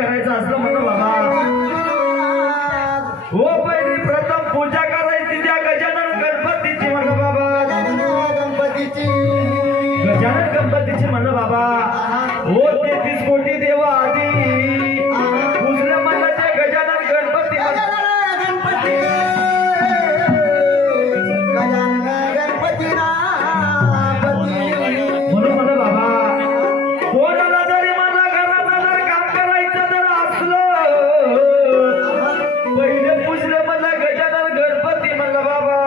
करायचं असलं म्हणलं बाबा हो पहिली प्रथम पूजा करायची त्या गजानन गणपतीची म्हणलं बाबा गजानन गणपतीची म्हणलं बाबा हो 33 कोटी देव आधी पूजलं म्हणलं ते गजानन गणपती म्हणून म्हणलं बाबा कोणाला जरी माझा घराचं जर काम करायचं जर असलं पहिले पूजलं म्हणलं गजानन गणपती म्हणलं बाबा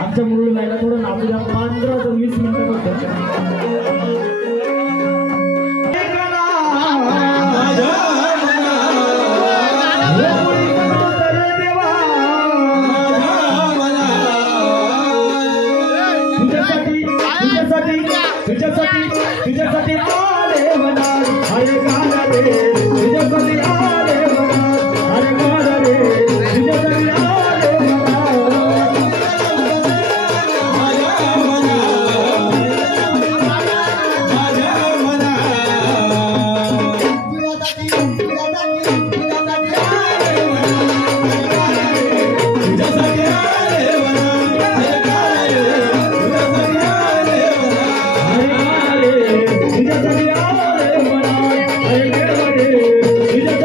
आमच्या मुलीला जायला थोडं नाचू द्या 15 ते 20 मिनिटं तुझ्यासाठी आले म्हणा अरे गाला रे तुझ्यासाठी आले म्हणा अरे गाला रे तुझ्यासाठी आले म्हणा तुझ्यासाठी आले म्हणा अरे गाला रे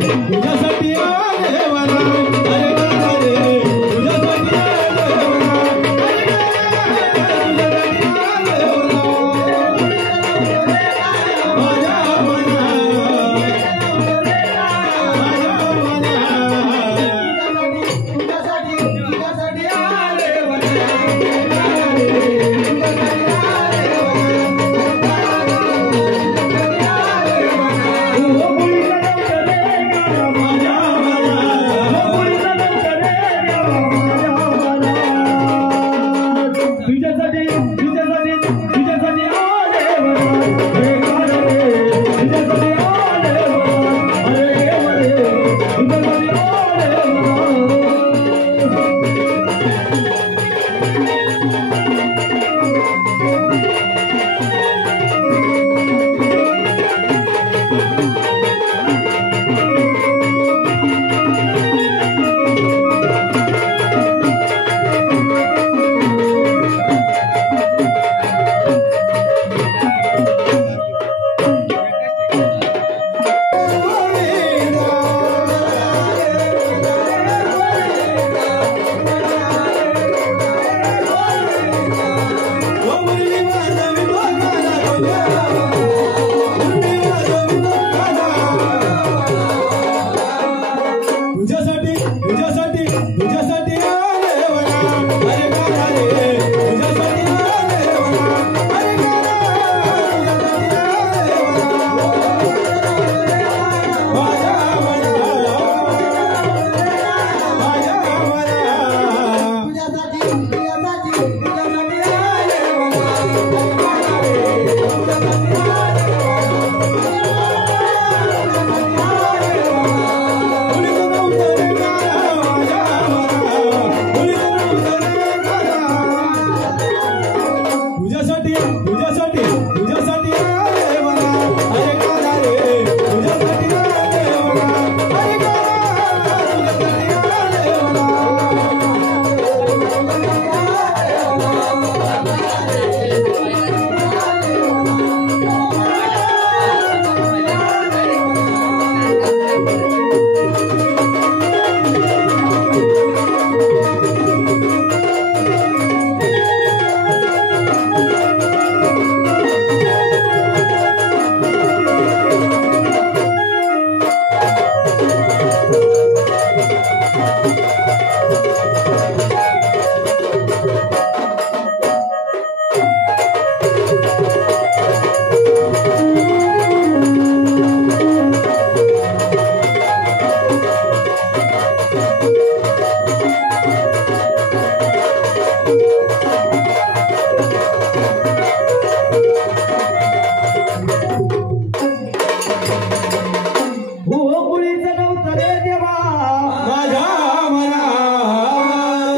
तुझ्यासाठी आले मला अरे गाणं रे तुझ्यासाठी आले मला अरे गाणं तुझ्यासाठी आले मला माझ्या मना तुझ्यासाठी आले मला तुझ्यासाठी आले मला अरे गाणं रे तुझ्यासाठी आले मला अरे गाणं माझ्या मना तुझ्यासाठी आले मला तुझ्यासाठी आले मला अरे गाणं रे तुझ्यासाठी आले मला अरे गाणं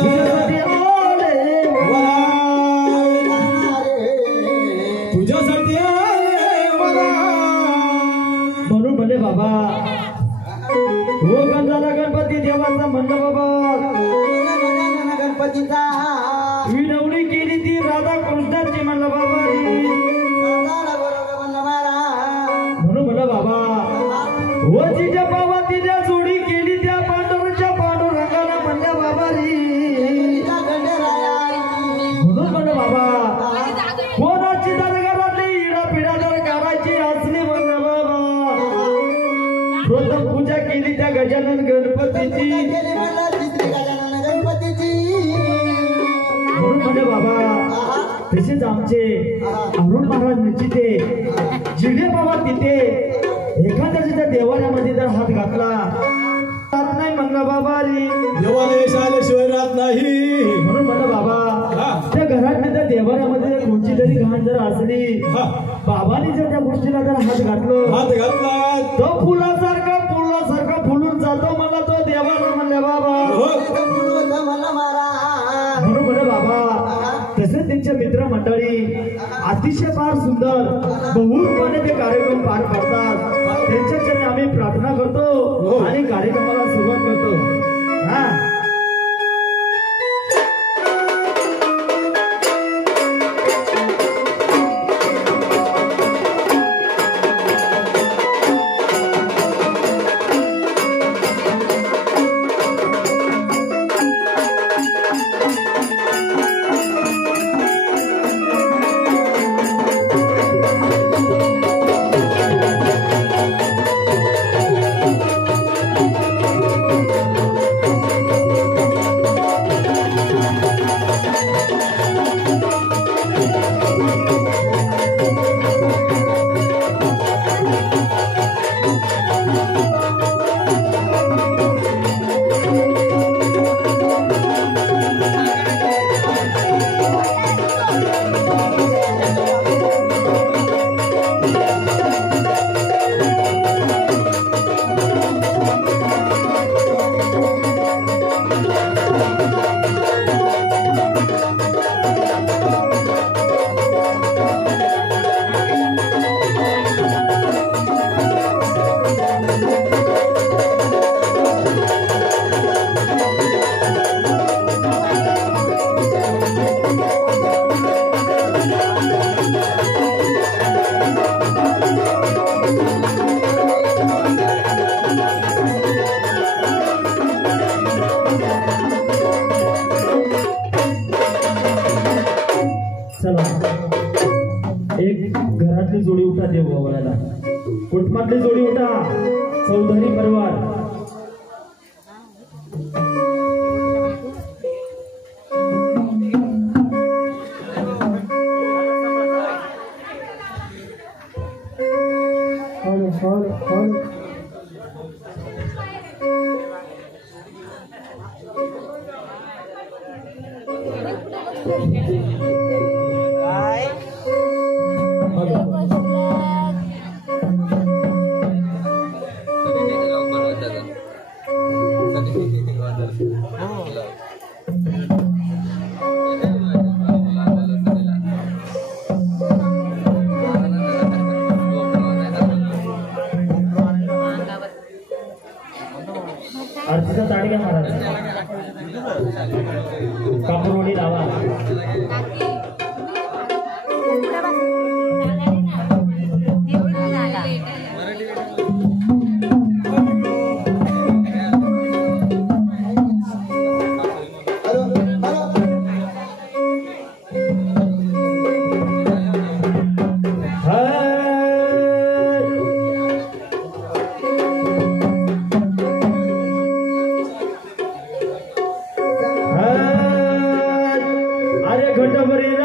तुझ्यासाठी आले मला तुझ्यासाठी आले मला म्हणून म्हणले बाबा हो गंजाला गणपती देवाचा म्हणलं बाबा गणपतीचा विनवणी केली ती राधा कृष्णाची म्हणलं बाबा म्हणून म्हणलं बाबा हो तिच्या बाबा तिच्या जोडी केली त्या पांडुरच्या पांडुरंगाला म्हणल्या बाबा म्हणून म्हणलं बाबा कोणाची दरगारातली इडा पिढा जर करायची असली म्हणलं बाबा प्रथम पूजा केली त्या गजानन गणपतीची म्हणून म्हणजे बाबा तसेच आमचे अरुण महाराज निश्चिते जिल्हे बाबा तिथे एखाद्याच्या देवाऱ्यामध्ये जर हात घातला राहत नाही म्हणलं बाबा देवाला यश आल्याशिवाय राहत नाही म्हणून म्हणलं बाबा त्या घरात त्या देवाऱ्यामध्ये जर कोणची तरी घाण जर असली बाबांनी जर त्या गोष्टीला जर हात घातला तो फुलासारखा फुलून जातो मला तो देवाला म्हणले बाबा म्हणून म्हणे बाबा तसेच त्यांच्या मित्रमंडळी अतिशय फार सुंदर बहुतपणे ते कार्यक्रम पार पडतात त्यांच्या चरणी आम्ही प्रार्थना करतो आणि कार्यक्रमाला सुरुवात करतो हा आपली जोडी उठा चौधरी परिवार आरतीचा ताट घ्या महाराज कापूरवडी लावा घटभरी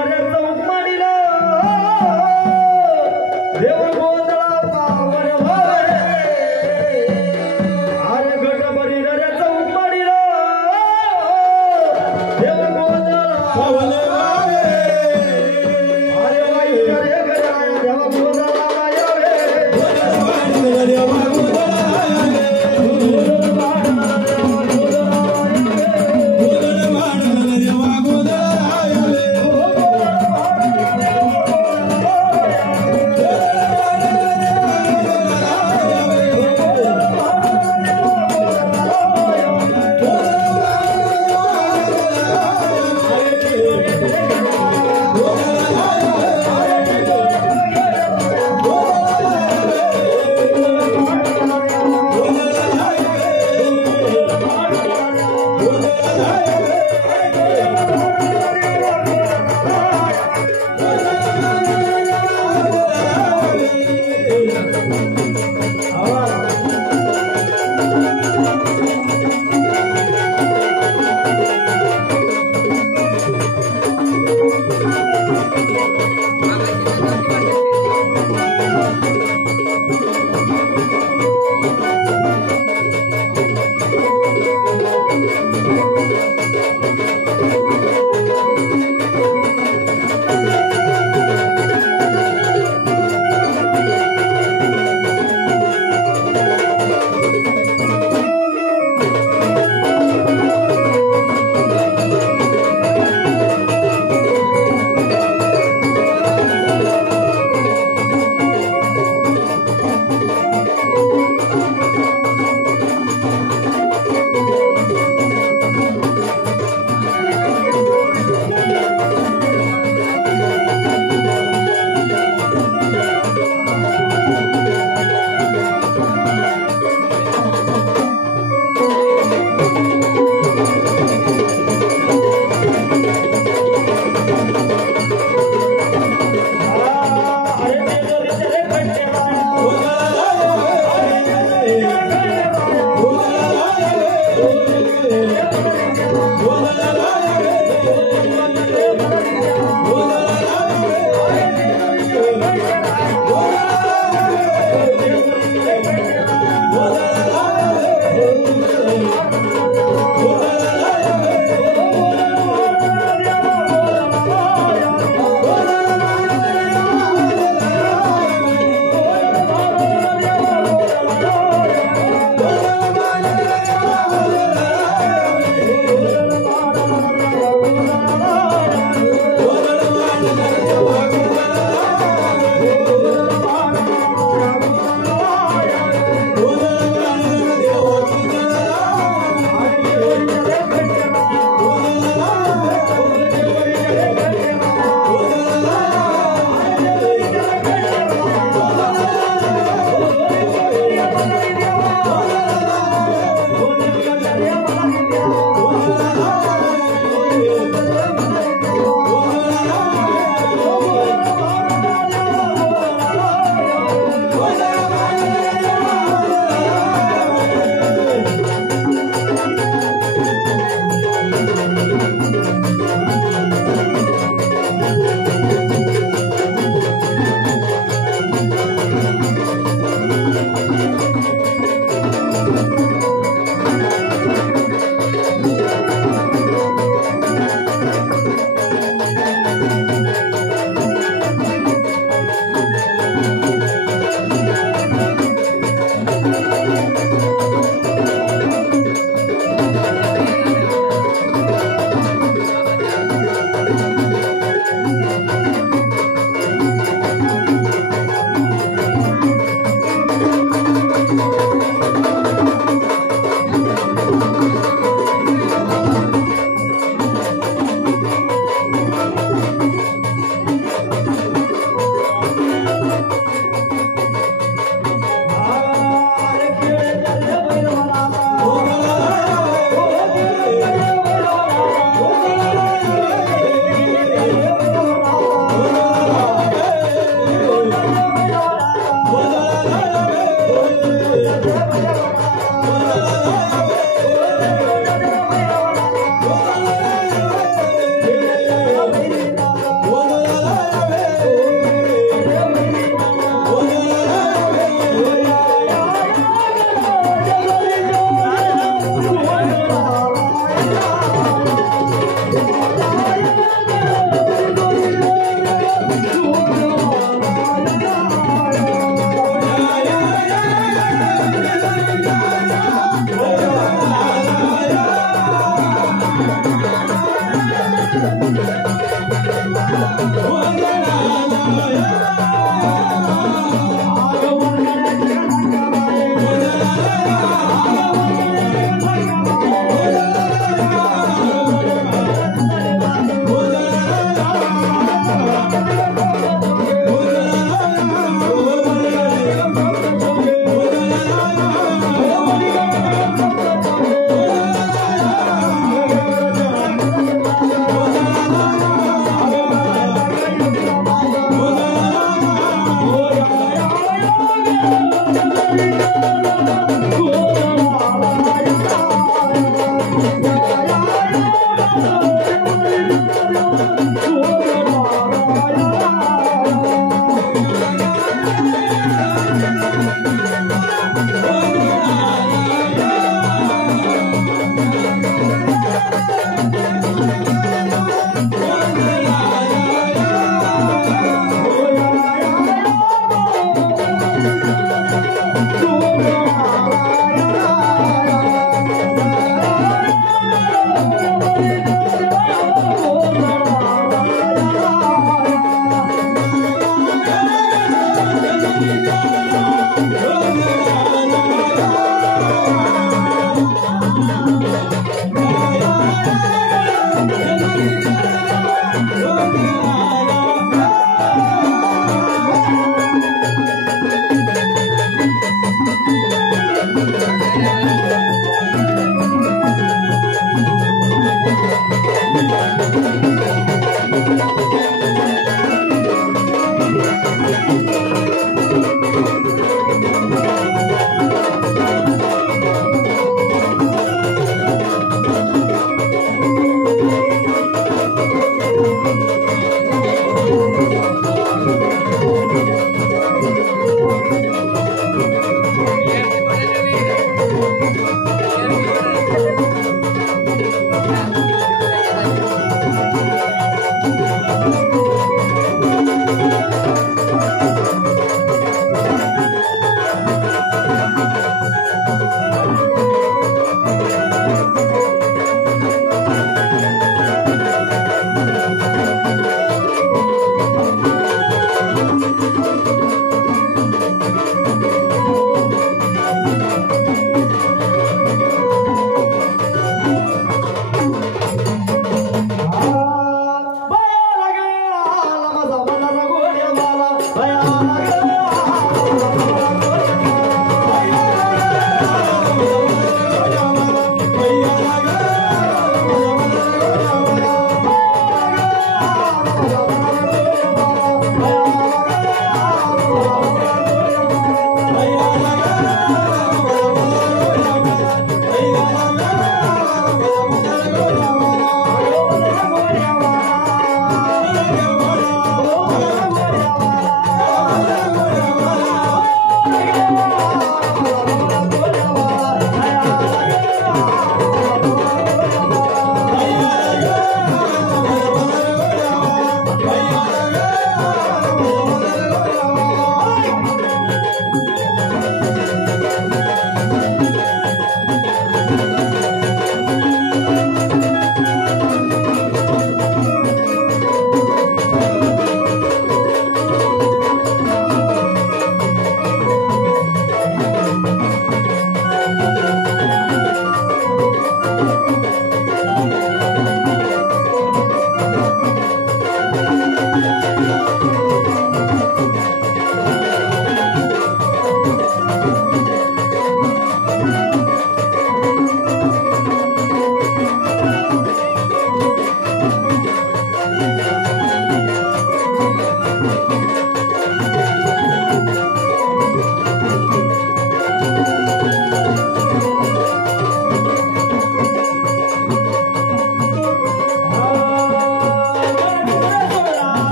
Yeah.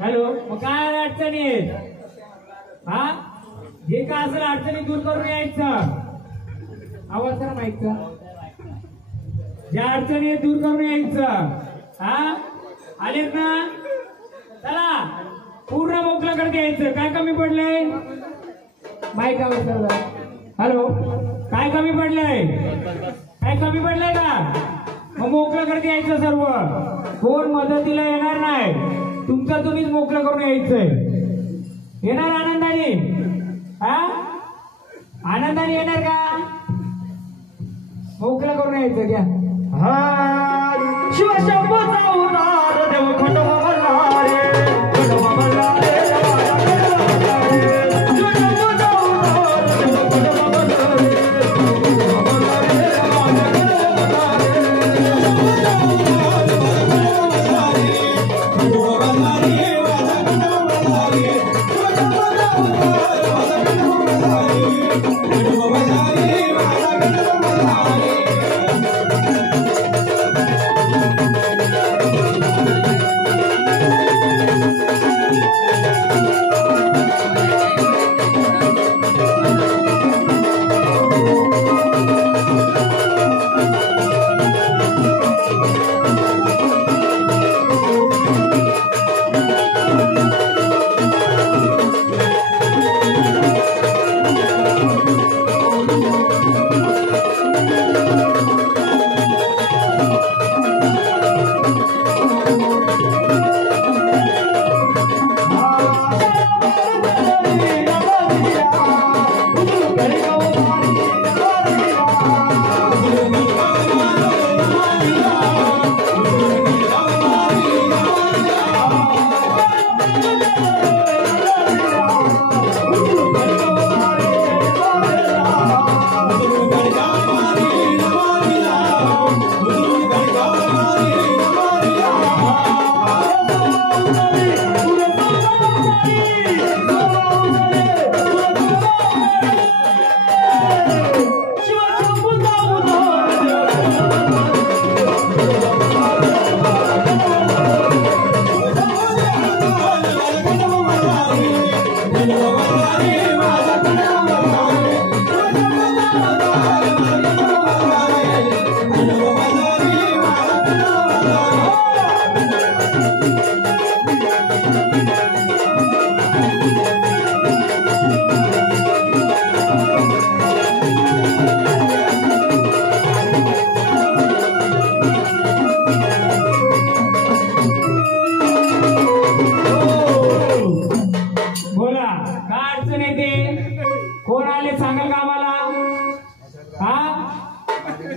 हॅलो, मग काय अडचणी आहेत? हा, जे काय असेल अडचणी दूर करून यायचं. आवाज करा माहिती, ज्या अडचणी दूर करून यायचं. हा, आलेत ना? चला पूर्ण मोकळं करत यायचं. काय कमी पडलंय? माईक आवाज करा. हॅलो, काय कमी पडलंय? काय कमी पडलंय का? मग मोकळं करत यायचं सर्व. कोण मदतीला येणार नाही, तुमचं तुम्हीच मोकळं करून यायचंय. येणार आनंदाने? हा, आनंदाने येणार का? मोकळं करून यायचं. घ्या. हा शिवशंभूचा उदार देव खंडोबा भरला रे, खंडोबा भरला रे, शिवशंभूचा उदार देव खंडोबा भरला रे, खंडोबा भरला रे,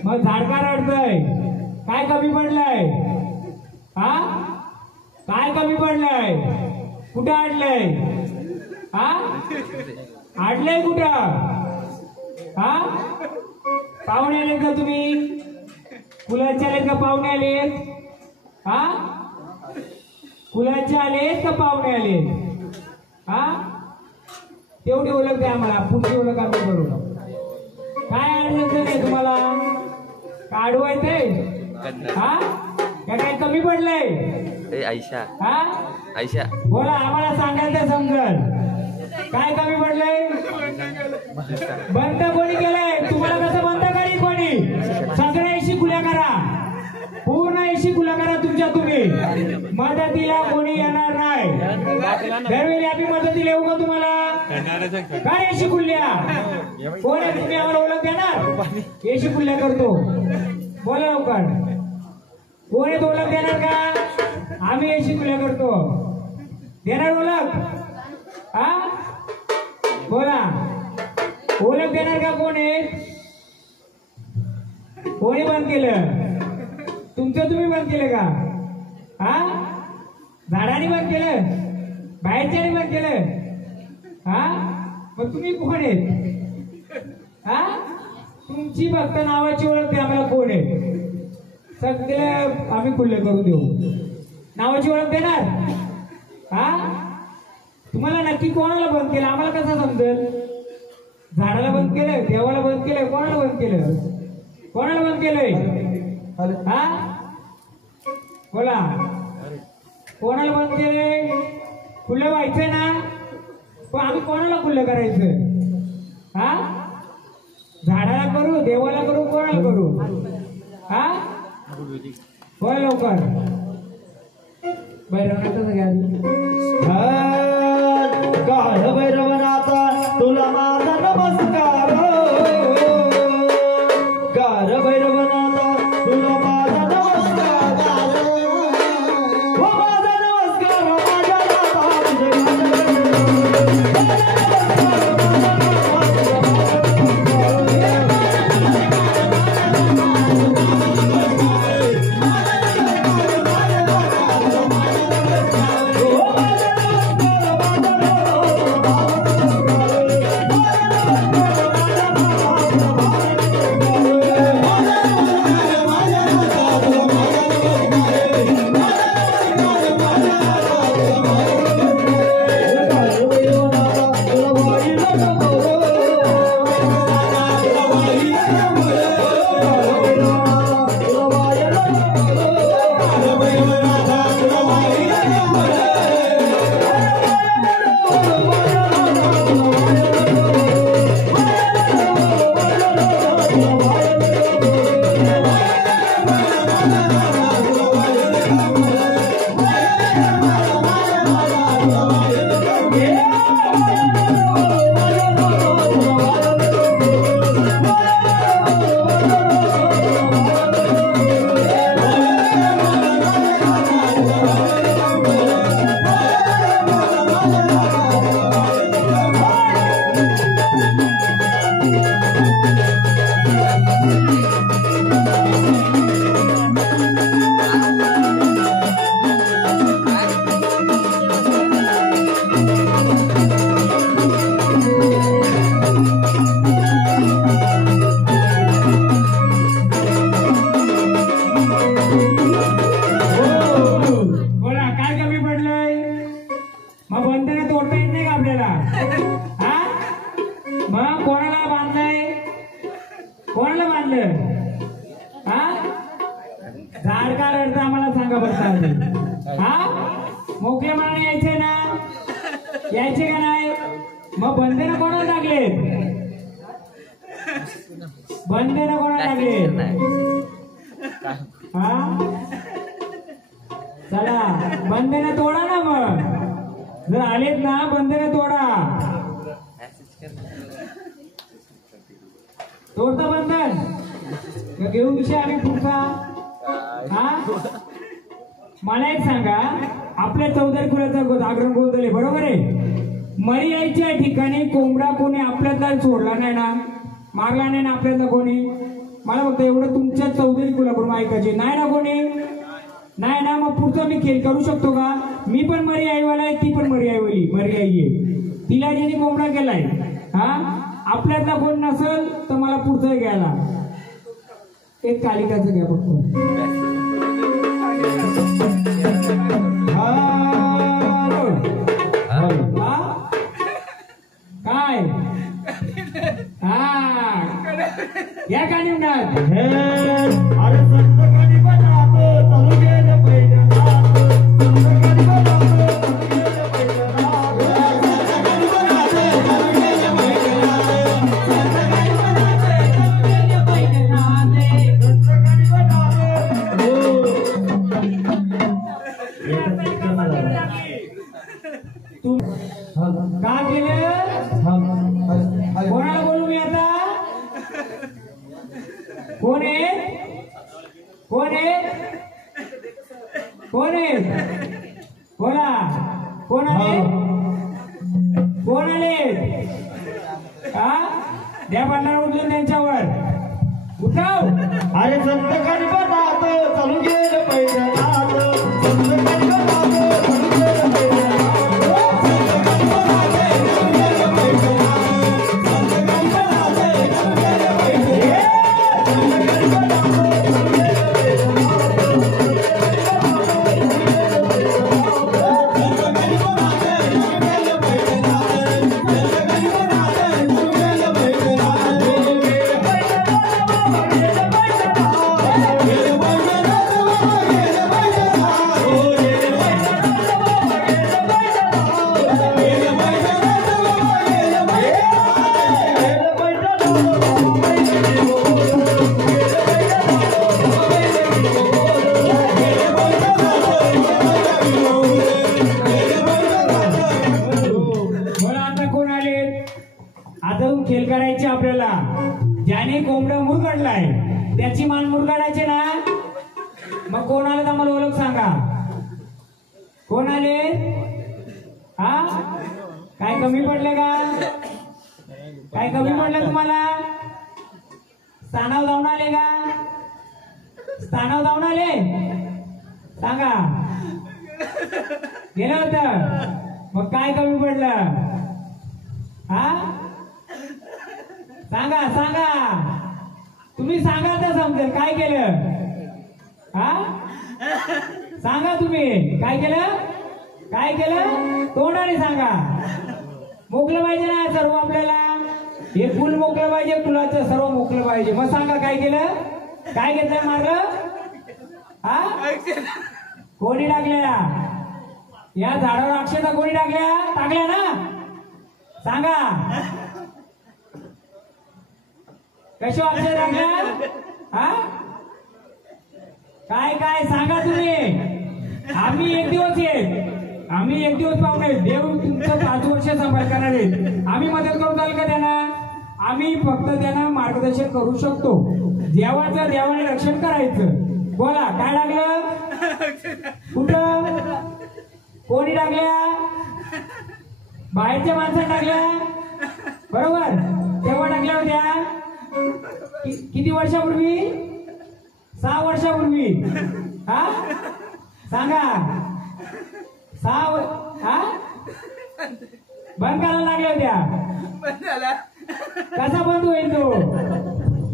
मग झाडका रडतय. काय कमी पडलंय? हा, काय कमी पडलंय? कुठं अडलंय? हा, अडलंय कुठं? हा, पाहुणे आलेत का तुम्ही? कुलाचे आलेत का पाहुणे आलेत? हा, कुलाचे आलेत का पाहुणे आलेत? हा, तेवढी ओळख द्या आम्हाला, पुढची ओळख आम्ही करू. काय अडचण नाही तुम्हाला? काढवाय ते हा, काय कमी पडलंय? आयशा, हा आयशा बोला, आम्हाला सांगायचं समजल. काय कमी पडलंय? बंद कोणी केलंय? तुम्हाला कसं बंद करी कोणी? सगळ्या एशी खुल्या करा, पूर्ण एशी खुल्या करा तुमच्या तुम्ही. मदतीला कोणी येणार नाही. दरवेळी आम्ही मदतीला येऊ का तुम्हाला? काय एशी खुल्या? कोण आहे? तुम्ही आम्हाला ओळख देणार? एशी खुल्या करतो, बोला लवकर. कोण आहे? ओळख देणार का? आम्ही एशी खुल्या करतो, देणार ओळख? हा, बोला, ओळख देणार का? कोण आहे? कोणी बंद केलं? तुमचं तुम्ही बंद केलं का? हा, झाडाने बंद केलं? बाहेरच्याने बंद केलं? हा, मग तुम्ही कोण आहेत? हा, तुमची फक्त नावाची ओळख द्या आम्हाला. कोण आहे? सगळे आम्ही खुल्ले करून देऊ. नावाची ओळख देणार? हा, तुम्हाला नक्की कोणाला बंद केलं? आम्हाला कसं समजेल? झाडाला बंद केलं? देवाला बंद केलं? कोणाला बंद केलं? कोणाला बंद केलंय? हा, बोला कोणाला बंद केले? खुलं व्हायचंय ना, पण आम्ही कोणाला खुलं करायचं? हा, झाडाला करू, देवाला करू, कोणाला करू? हा, होय लवकर भैरवनाथच घ्या. काळ भैरवनाथा तुला माझा नमस्कार. काळ भैरवनाथा तुला माझा नमस्कार. हो माझा नमस्कार माझ्या नाथा यायचे का नाही? मग बंधन कोणाला लागले? बंधन कोणाला लागले? हा चला बंधन तोडा ना. मग जर आलेत ना बंधन तोडा. तोडता बंधन घेऊ विषय आम्ही पुढचा. हा मला एक सांगा, आपल्या चौधरी कुलाचा जागरण गोंधळे बरोबर आहे. मरी यायच्या ठिकाणी कोंबडा कोणी आपल्यातला सोडला नाही ना, मारला नाही ना आपल्यातला कोणी. मला फक्त एवढं तुमच्या चौधरी कुलाकडून ऐकायचे नाही ना कोणी. नाही ना, मग पुढचं मी खेळ करू शकतो का? मी पण मरी आईवाला आहे, ती पण मरी आईवाली मरी आई आहे. तिला ज्याने कोंबडा केलाय, हा आपल्यातला कोण नसेल तर मला पुढचं घ्यायला. एक कालिकाचं घ्या फक्त. काय हा या का निवडणार? अरे संत कधी बनातो चालू गेले पहिल्या नाथ. संत कधी बनातो चालू गेले पहिल्या नाथ. संत कधी बनातो चालू गेले पहिल्या नाथ. संत कधी बनातो चालू गेले पहिल्या नाथ. संत कधी बनातो तू का केलं? कोणाला बोलू मी आता? कोण आहे? कोण आहे? कोण आहे? बोला कोण आले? कोण आले? हा द्या भांडार उचलून त्यांच्यावर उठाव. अरे संत कधी बनातो चालू गेले पहिल्या नाथ. संत कधी बनातो चालू गेले पहिल्या नाथ. Yeah. करायची आपल्याला. ज्याने कोंबडं मुरगडलाय त्याची मान मुरगाडायची ना. मग कोण आलं आम्हाला ओळख सांगा. कोण आले? हा, काय कमी पडले का? काय कमी पडलं तुम्हाला? स्थानावर जाऊन आले का? स्थानावर जाऊन आले सांगा. गेलं होतं मग काय कमी पडलं? हा, सांगा सांगा. तुम्ही सांगा तर समजेल काय केलं. हा, सांगा तुम्ही काय केलं. काय केलं तोंडाने सांगा. मोकलं पाहिजे ना सर्व आपल्याला. हे फुल मोकलं पाहिजे, फुलाचं सर्व मोकलं पाहिजे. मग सांगा काय केलं. काय घेतलं मारलं. हा, कोणी टाकल्या या झाडावर अक्षता? कोणी टाकल्या ना. सांगा कशा अक्षर टाकल्या. हा, काय काय सांगा तुम्ही. आम्ही एक दिवस येत, आम्ही एक दिवस पाहुणे. देव तुमचं 5 वर्ष सांभाळ करणार आहे. आम्ही मदत करू चाल का त्यांना? आम्ही फक्त त्यांना मार्गदर्शन करू शकतो. देवाचं देवाने रक्षण करायचं. बोला काय टाकलं. कुठं कोणी टाकल्या? बाहेरच्या माणसाने टाकल्या बरोबर. तेव्हा टाकल्या होत्या किती वर्षापूर्वी? 6 वर्षापूर्वी. हा, सांगा 6. हा, बंद करायला लागल्या होत्या. कसा बंद होईल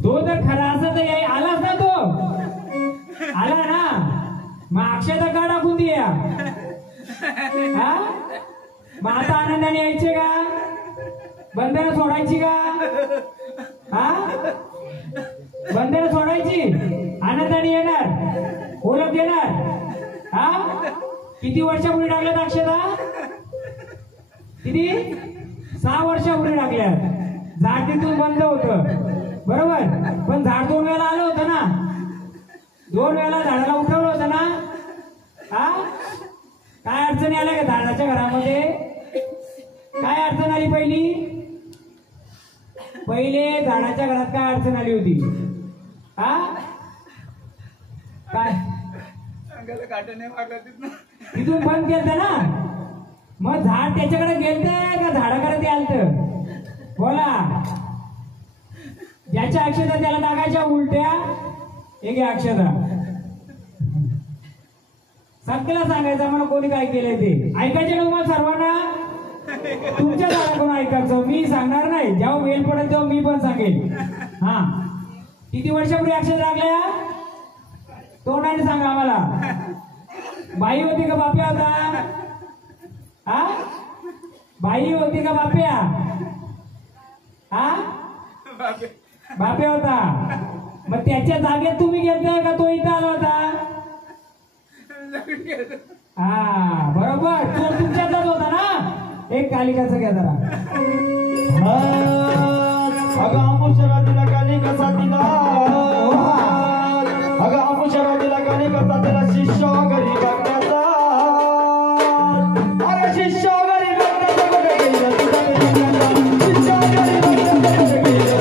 तो तर खरा असं तर आलाच ना. तो आला ना. मग अक्षता का टाकून द्या. हा, मग आता आनंदाने यायचे का? बंधनं सोडायची का? हा, बंधनं सोडायची. आनंदाने येणार, ओळख देणार. हा, किती वर्षापूर्वी टाकल्यात अक्षता? किती? 6 वर्षापूर्वी टाकल्यात. झाड तिथून बंद होतं बरोबर. पण झाड 2 वेळा आलं होतं ना. 2 वेळा झाडाला उठवलं होतं ना. हा, काय अडचणी आल्या का झाडाच्या घरामध्ये? काय अडचण आली पहिले झाडाच्या घरात काय अडचण आली होती? हा, काय तिथून बंद केलं ना. मग झाड त्याच्याकडे गेलत का झाडाकडे आलत? बोला. ज्याच्या अक्षता त्याला टाकायच्या उलट्या. हे घ्या अक्षता. सगळ्याला सांगायचं मला कोणी काय केलंय ते. ऐकायचे का तुम्हाला सर्वांना? तुमच्या झाडाकडून ऐकायचं. मी सांगणार नाही. जेव्हा वेळ पडेल तेव्हा मी पण सांगेल. हा, किती वर्षापूर्वी अक्षता टाकल्या? तोंडाने सांगा आम्हाला. बाई होती का बाप्या होता? हा, बाई होती का बाप्या? हा, बाप्या होता. मग त्याच्या जागेत तुम्ही गेलता का तो इथं आला होता? हा, बरोबर. तो तुमच्यातच होता ना. एक कालिकाचं घ्या जरा. अगं आमुषरा तिला कालिकाचा दिला. अगं आमुषरा तिला कालिकाचा दिला. शिष्य घरी बघण्याचा. अगं शिष्य घरी बघण्याचा कुठे गेलं? शिष्य घरी बघण्याचा कुठे गेलं?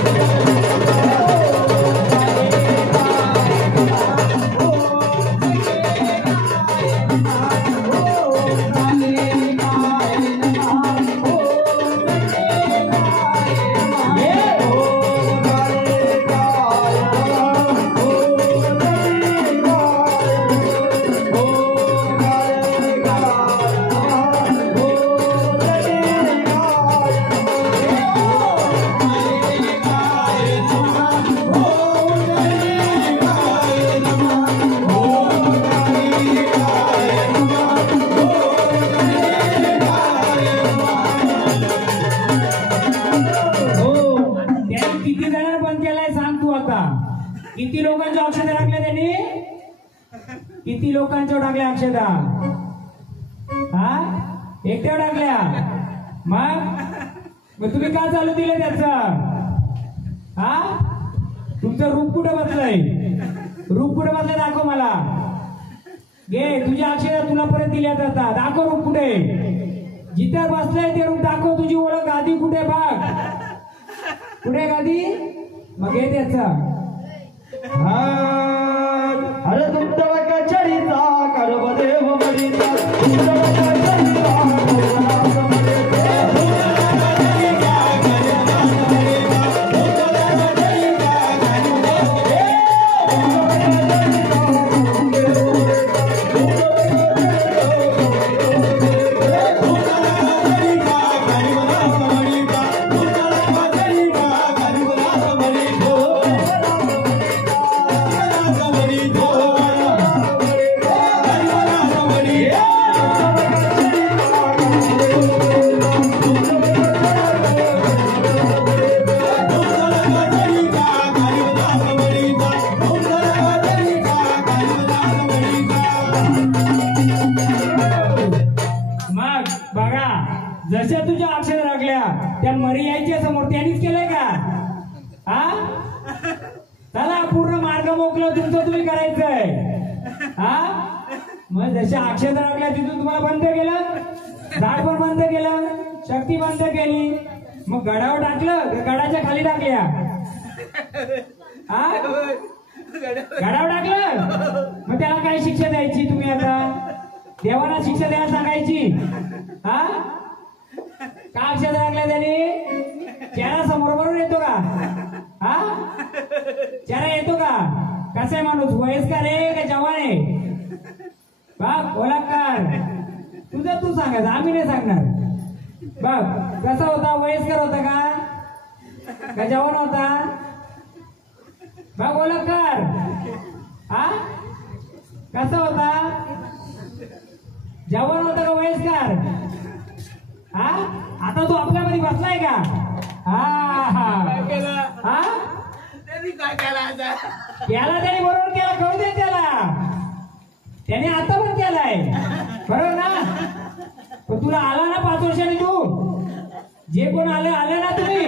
किती लोकांच्या अक्षता टाकल्या त्यांनी? किती लोकांच्या टाकल्या अक्षता? हा, एकट्या टाकल्या. मग तुम्ही का चालू दिले त्याचं? हा, तुमचं रूप कुठे बसलंय? रूप कुठे बसलंय दाखव मला. घे तुझ्या अक्षता तुला परत दिल्या जातात. दाखव रूप कुठे? जिथे बसलंय ते रूप दाखव. तुझी ओळख आधी कुठे बघ. पुढे गादी मग हे त्याचं अरे तुमच्या चढीचा कर्मदेव मरीचा तुमच्या चढीचा जशा तुझ्या अक्षर लागल्या त्या मरी यायच्या समोर त्यांनीच केलंय का? हा चला पूर्ण मार्ग मोकळं तुमचं तुम्ही करायचंय. हा मग जशा अक्षर लागल्या तिथून तुम्हाला बंद केलं, झाड पण बंद केलं, शक्ती बंद केली, मग गडावर टाकलं गडाच्या खाली टाकल्या. हा गडावर टाकलं मग त्याला काय शिक्षा द्यायची तुम्ही? आता देवाला शिक्षा द्यायला सांगायची. हा का अक्षर लागल्या त्याने? चेहरा समोर बरोबर येतो का? हा चेहरा येतो का? कसा आहे माणूस? वयस्कर आहे का जवान आहे? बघ ओळखकार तुझं तू सांगायचं, आम्ही नाही सांगणार. बघ कसा होता? वयस्कर होता का जवान होता? बघ ओळखकार हा कसा होता? जवान होता का वयस्कर? हा आता तू आपल्यामध्ये बसलाय का? काय केला त्याने बरोबर केला, कळू दे त्याला. त्याने आता पण केलाय बरोबर ना? पण तुला आला ना 5 वर्षांनी, तू जे कोण आले ना तुम्ही,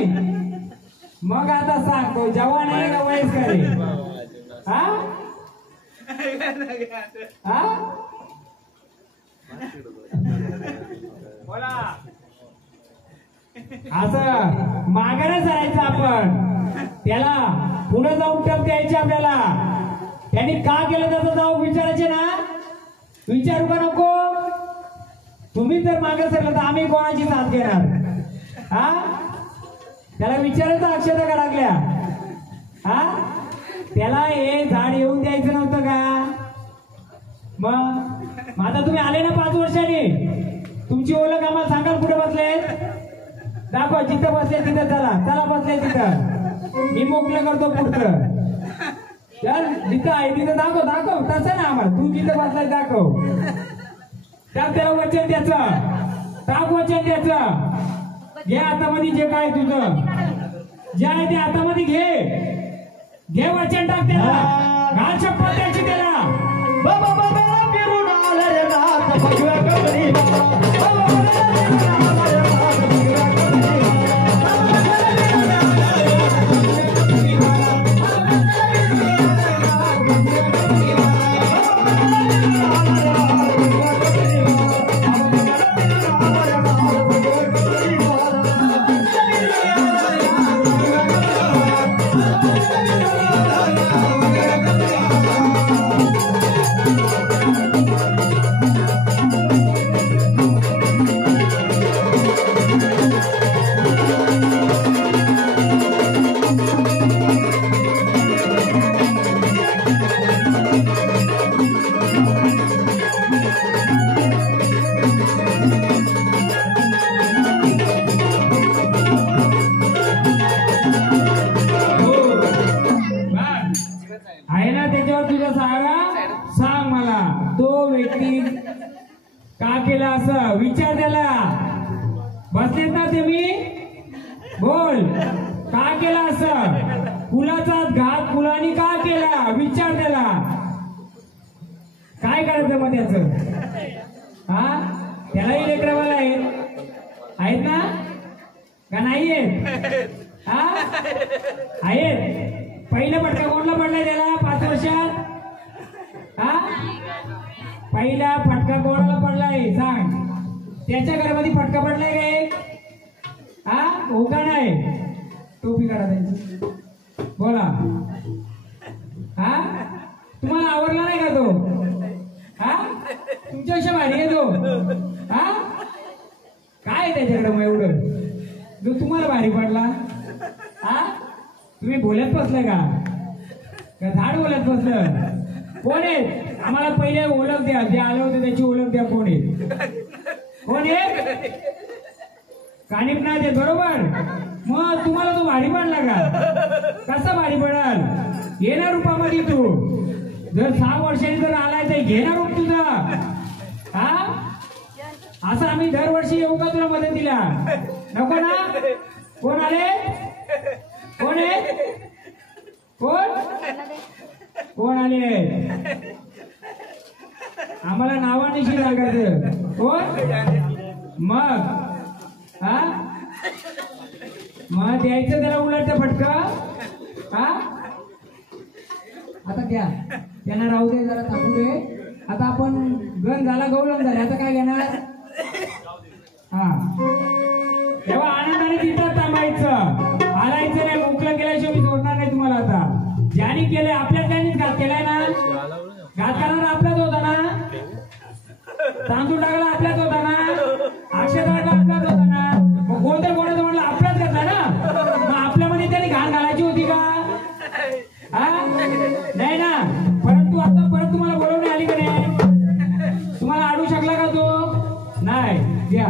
मग आता सांग तो जवान आहे का वयस्कर आहे? हा बोला असं मागायला जायचं आपण, त्याला पुढे जाऊन टप द्यायचे आपल्याला. त्यांनी का केलं त्याचं जाऊ विचारायचे ना, विचारू का नको? तुम्ही जर मागे सरलं तर आम्ही कोणाची साथ घेणार? हा त्याला विचारायचं अक्षता का लागल्या? हा त्याला हे झाड येऊन द्यायचं नव्हतं का? मग आता तुम्ही आले ना 5 वर्षांनी, तुमची ओळख आम्हाला सांगाल. कुठे बसले? दाखवा. जिथं बसले तिथं चला बसले तिथं मी मोकळं करतो पुढचं. चल जिथं आहे तिथं दाखव. तसं ना आम्हाला तू जिथं बसलाय दाखव. त्याला वचन द्यायचं, टाक वचन द्यायचं. घे हातामध्ये जे काय तुझं जे आहे ते हातामध्ये घे वचन टाक त्याला, घाल शपथ द्यायची त्याला. बाबा बाबा फिरून आला रे नाथ भगव्या कमळी आहे ना त्याच्यावर तुझा सहारा? सांग मला तो व्यक्ती का केला असं विचार त्याला. बसलेत ना ते मी बोल, का केला असं? फुलाचा घात फुलांनी का केला? विचार त्याला. काय करायचं मग त्याच? हा त्यालाही लेकरावाला आहेत ना का नाही आहेत? हा आहेत. पहिला फटका कोणला पडलाय त्याला 5 वर्षात? हा पहिला फटका कोणाला पडलाय सांग? त्याच्या घरामध्ये फटका पडलाय काय? हा हो का नाही? टोपी काढा त्यांची. बोला. हा तुम्हाला आवडला नाही का तो? हा तुमच्यापेक्षा भारी आहे तो. हा काय आहे त्याच्याकडे मग एवढं जो तुम्हाला भारी पडला? हा तुम्ही बोलत बसलाय का झाड बोलत बसलं? कोण आहे? आम्हाला पहिले ओळख द्या. जे आलं होतं त्याची ओळख द्या. कोण आहे? कोण आहे? कानिपनाथ आहे बरोबर. मग तुम्हाला तो भारी पडला का? कसा भारी पडाल? येणार रूपामध्ये तू जर 6 वर्षांनी जर आलाय तर घेणार रूप तुझा. हा असं आम्ही दरवर्षी येऊ का तुला मदतीला? नको ना? कोण आले? कोण आहे? कोण आले? आम्हाला नावानिशी सांगायचं. कोण? मग हा मग द्यायचं त्याला उलटचं फटका. हा आता द्या त्यांना राहू दे जरा थांबू दे. आता आपण गण झाला गवळण झाले आता काय घेणार? हा तेव्हा आनंदाने तिथं थांबायचं. आलायचं नाही. मोकळं केल्याशिवाय मी सोडणार नाही तुम्हाला. आता ज्याने केले आपल्याच त्यांनीच घात केलाय ना. घात करणारा आपलाच होता ना. तांदूळ टाकला आपल्याच होता ना. अक्षय टाकला आपल्याच होता ना. मग गोंधळ कोणाचं म्हटलं आपल्याच घातला ना. मग आपल्यामध्ये त्यांनी घाण घालायची होती का? हा नाही ना. परंतु आता परत तुम्हाला बोलवणे आली का नाही? तुम्हाला अडू शकला का तो? नाही. द्या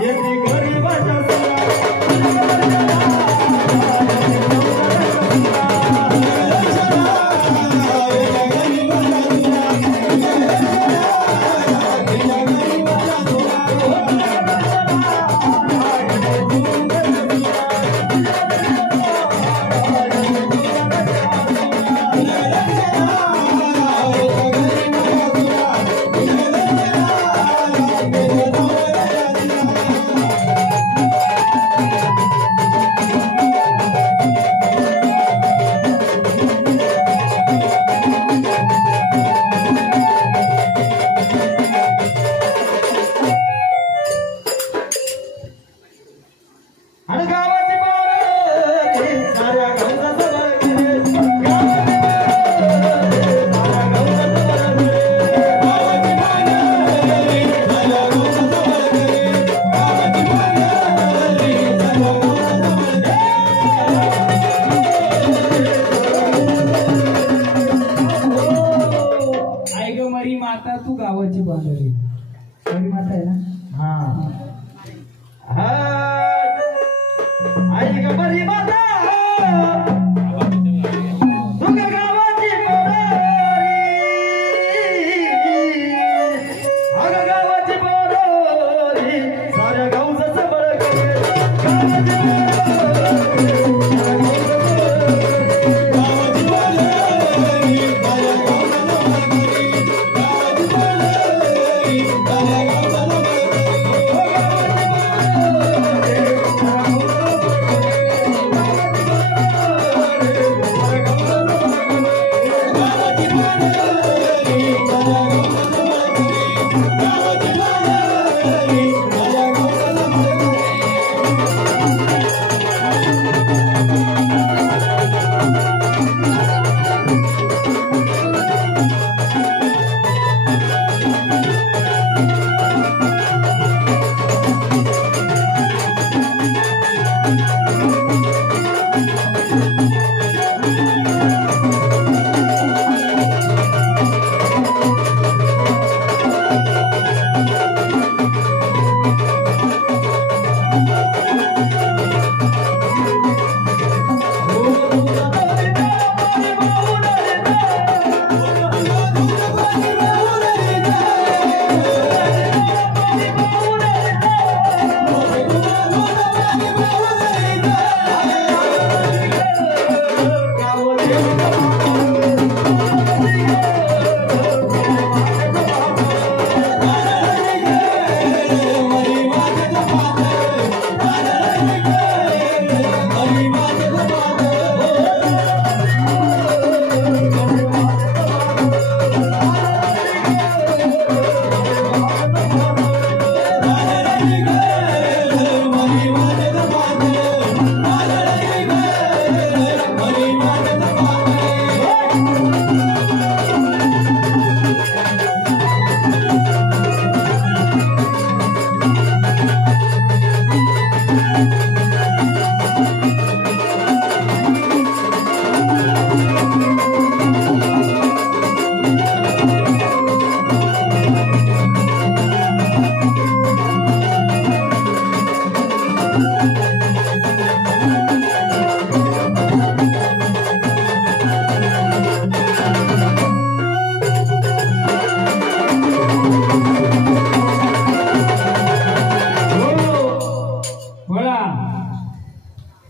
येते आता आहे ना हा आई ग बरी माता तुका गावाची पोरी अग गावाची पोरी साऱ्या गावचं सबळ करे गावाची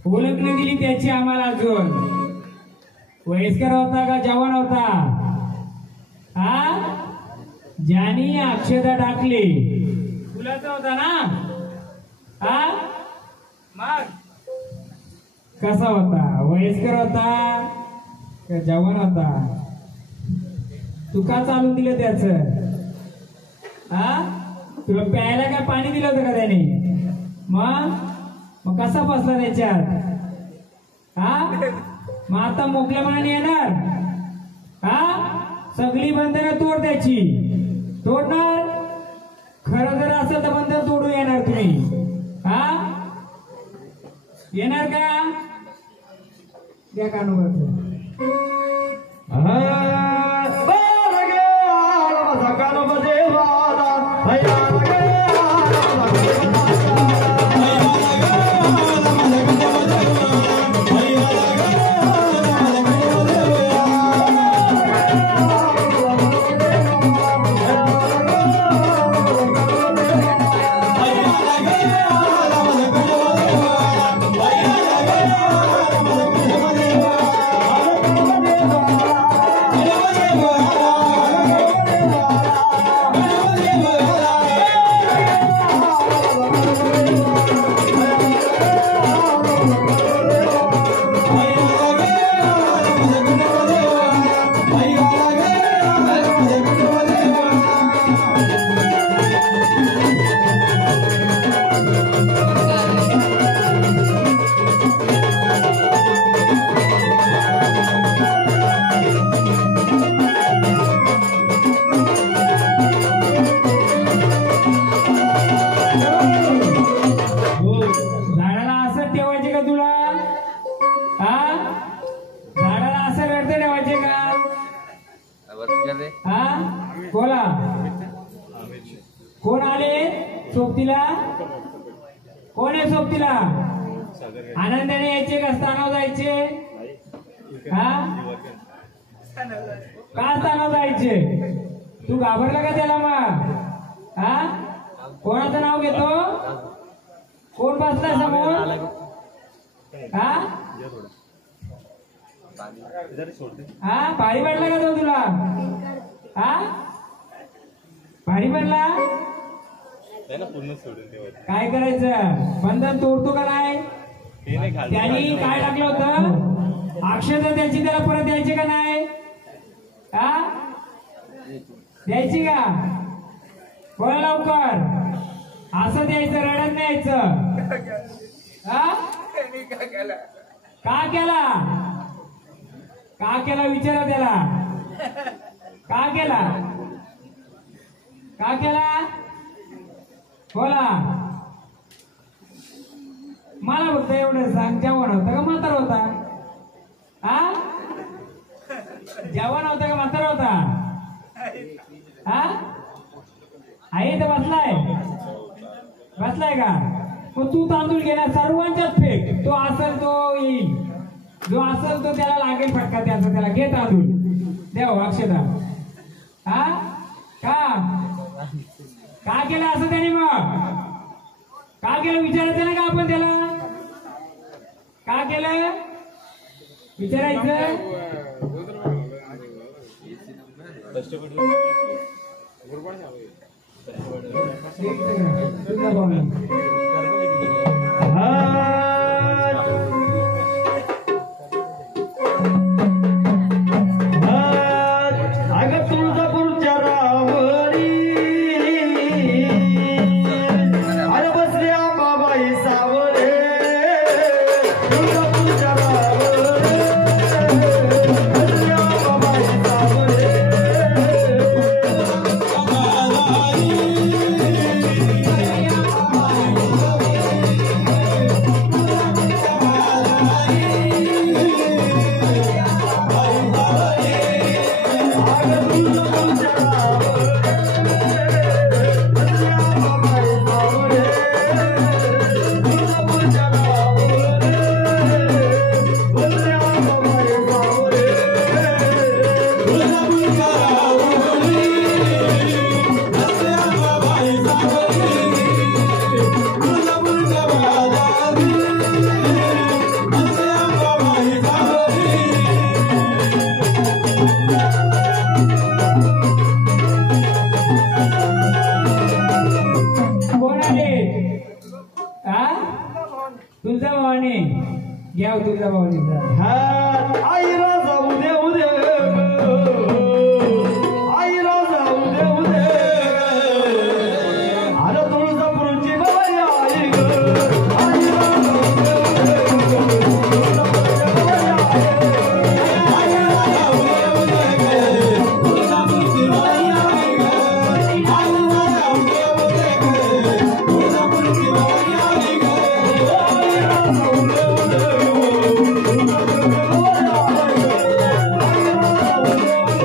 ओळख नाही दिली त्याची आम्हाला अजून वयस्कर होता का जवान होता हा ज्यानी अक्षता टाकली फुलाचा होता ना हा मग कसा होता वयस्कर होता का जवान होता तू का चालून दिलं त्याच हा तुला प्यायला काय पाणी दिलं होतं का त्याने मग कसा बसला त्याच्यात हा मग आता मोकळ्या मनाने येणार हा सगळी बंधनं तोड त्याची तोडणार खरं जर असेल तर बंधन तोडू येणार तुम्ही हा येणार का द्या कानून आले सोबतीला? कोण आहे सोबतीला? आनंदाने यायचे का स्थानावर जायचे? हा का स्थानावर जायचे? तू घाबरला का त्याला मग? हा कोणाचं नाव घेतो? कोण बसलाय समोर? हा हा भारी पडला का तो तुला? हा भारी पडला? काय करायचं? बंधन तोडतो का नाही? त्यांनी काय टाकलं होतं? अक्षता त्याची त्याला परत द्यायची का नाही? हा द्यायची का? बोल लवकर. असं द्यायचं, रडत न्यायचं. हा का केला? का केला विचारा त्याला. का केला? का केला? बोला. मला फक्त एवढं सांग, जेवण होतं का म्हातारा होता? हा जेवण होतं का म्हातारा होता? हा आई तर बसलाय का? मग तू तांदूळ घेण्या सर्वांच्याच फेक. तो असेल तो येईल, जो असेल तो त्याला लागेल फटका त्याचा. त्याला घे तांदूळ, देव अक्षता. हा का केलं असं त्याने? मग का केलं विचारायचं ना का आपण त्याला? का केलं विचारायचं? तुळजाभवानी घ्या. तुळजाभवानीचा आई राजा उदे उदे, आई राजा उदे उदे, आला तुळजापूरची बाई आई ग. आई राजा उदे उदे, तुळजापूरची बाई आई राजा उदे उदे, तुळजापूरची बाई आई ग. आई राजा उदे उदे, तुळजापूरची बाई आई ग. आई राजा उदे उदे, तुळजापूरची बाई आई ग.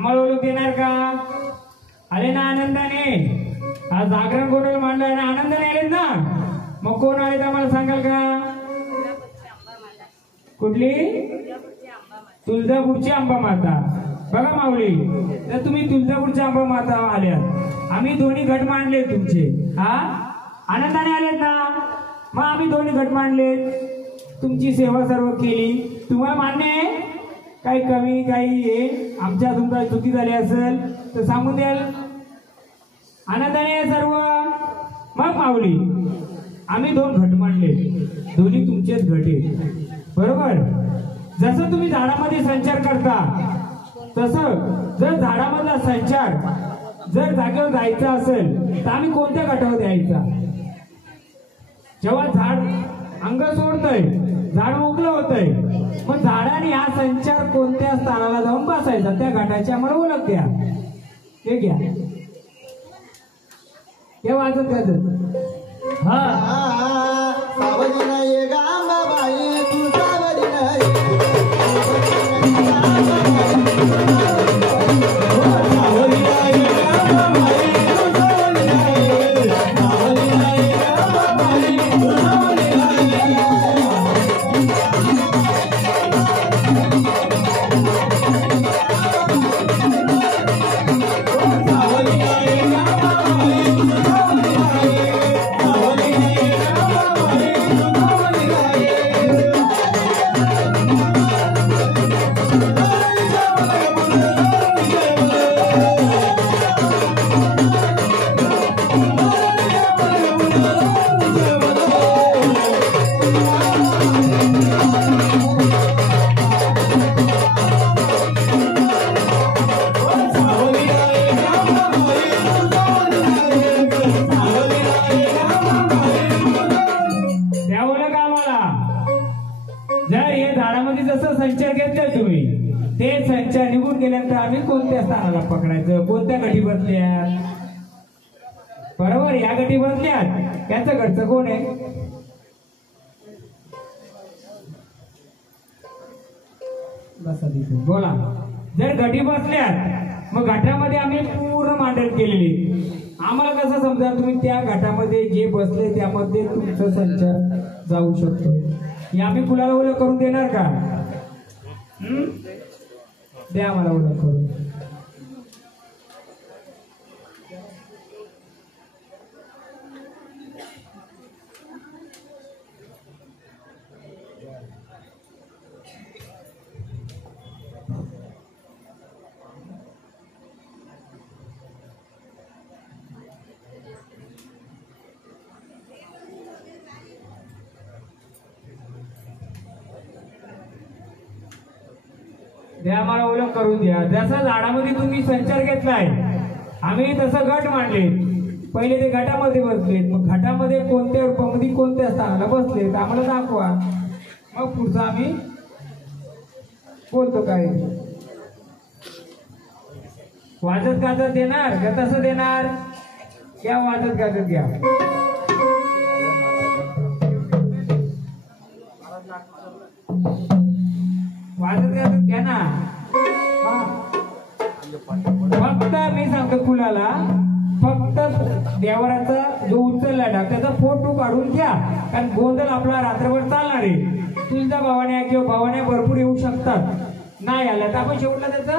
आम्हाला ओळख देणार का? आले ना आनंदाने? आज जागरण गोंधळ मांडलाय ना, आनंदाने आलेत ना? मग कोण आले आम्हाला सांगाल का? कुठली? तुळजापूरची अंबा माता. बघा माऊली, तर तुम्ही तुळजापूरच्या अंबा माता आल्यात, आम्ही दोन्ही घट मांडले तुमचे. हा, आनंदाने आलेत ना? मग आम्ही दोन्ही घट मांडले, तुमची सेवा सर्व केली. तुम्हाला मान्य आहे? काही कमी काही हे आमच्या अजून काही चुकी झाली असेल तर सांगून द्याल. आनंदाने सर्व. मग माऊली, आम्ही दोन घट मांडले, दोन्ही तुमचेच घट आहेत, बरोबर? जसं तुम्ही झाडामध्ये संचार करता तसं जर झाडामधला संचार जर जागेवर जायचा असेल तर आम्ही कोणत्या घटावर द्यायचा? जेव्हा झाड अंग सोडतंय, झाड मोकळं होतंय, मग झाडाने हा संचार कोणत्या स्थानाला जाऊन बसायचा, त्या घाटाची आम्हाला ओळख द्या. हे घ्या, हे वाजत द्यायचं. हा, सावली नाही गांबा बाई तू सावली नाही. संचार घेतलाय तुम्ही, ते संचार निघून गेल्यानंतर आम्ही कोणत्या स्थानाला पकडायचं, कोणत्या गटी बसल्या? बरोबर, या गटी बसल्यात, याचं घरचं कोण आहे? बोला. जर गटी बसल्यात मग घाटामध्ये आम्ही पूर्ण मांडण केलेली, आम्हाला कसं समजा तुम्ही त्या घाटामध्ये जे बसले त्यामध्ये तुमचा संचार जाऊ शकतो. हे आम्ही कुणाला ओळख करून देणार का? द्या आम्हाला ओळख करून. द्या आम्हाला ओळख करून द्या. जसं झाडामध्ये तुम्ही संचार घेतलाय, आम्ही तसं गट मांडले. पहिले ते गटामध्ये बसलेत, मग घाटामध्ये कोणत्या रूपामध्ये कोणत्या स्थानाला बसलेत आम्हाला दाखवा, मग पुढचं आम्ही बोलतो. काय वाजत गाजत देणार का तसं देणार? क्या वाजत गाजत घ्या. वाजत गाजत घ्या ना. फक्त मी सांगतो कुणाला, फक्त देवराचा जो उचलला डाग त्याचा फोटो काढून घ्या, कारण गोंधळ आपला रात्रभर चालणार आहे. तुझ्या भावाने किंवा भावाने भरपूर येऊ शकतात, नाही आला तर आपण शेवटला त्याचा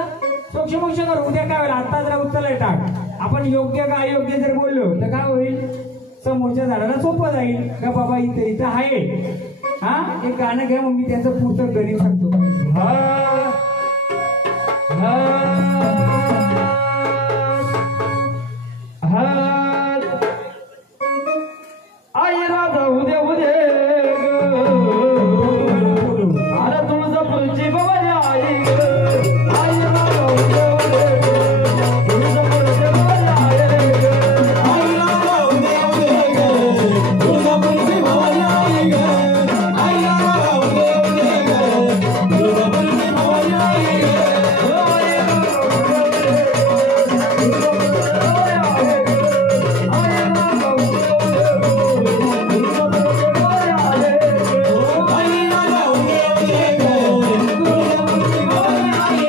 सोक्षमोक्ष करू. उद्या काय होईल, आता जरा उचललाय टाक, आपण योग्य का अयोग्य जर बोललो तर काय होईल, समोरच्या झाडाला सोपं जाईल का बाबा इथे इथं आहे. हा, एक गाणं घ्या, मग मी त्याचं पुस्तक घरी सांगतो. आई राधा उदे उदे अरे तुळजापूरची भवानी आई आई राधा उदे उदे तुळजापूरची भवानी आई राधा उदे उदे तुळजापूरची भवानी आई आई राधा उदे उदे तुळजापूरची भवानी आई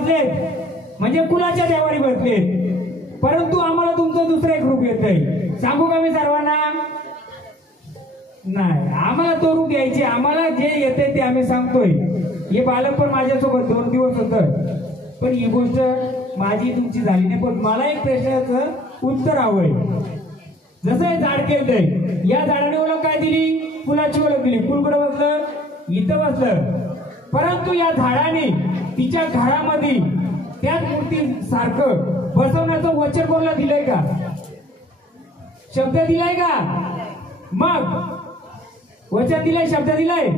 बसलेत म्हणजे कुलाच्या देवारी बसलेत, परंतु आम्हाला तुमचं दुसरं एक रूप येतंय. सांगू का मी सर्वांना? नाही, आम्हाला तो रूप घ्यायचे. आम्हाला जे येते ते आम्ही सांगतोय. हे बालक पण माझ्यासोबत 2 दिवस होतं, पण ही गोष्ट माझी तुमची झाली नाही. पण मला एक प्रश्नाचं उत्तर हवंय. जसं हे झाड केलंय, या झाडाने ओळख काय दिली? फुलाची ओळख दिली. फुल कुठं बसलं? इथं बसलं. परंतु या झाडाने तिच्या घरामध्ये त्याच मूर्ती सारखं बसवण्याचं वचन कोणाला दिलंय का? शब्द दिलाय का? मग वचन दिलंय, शब्द दिलाय.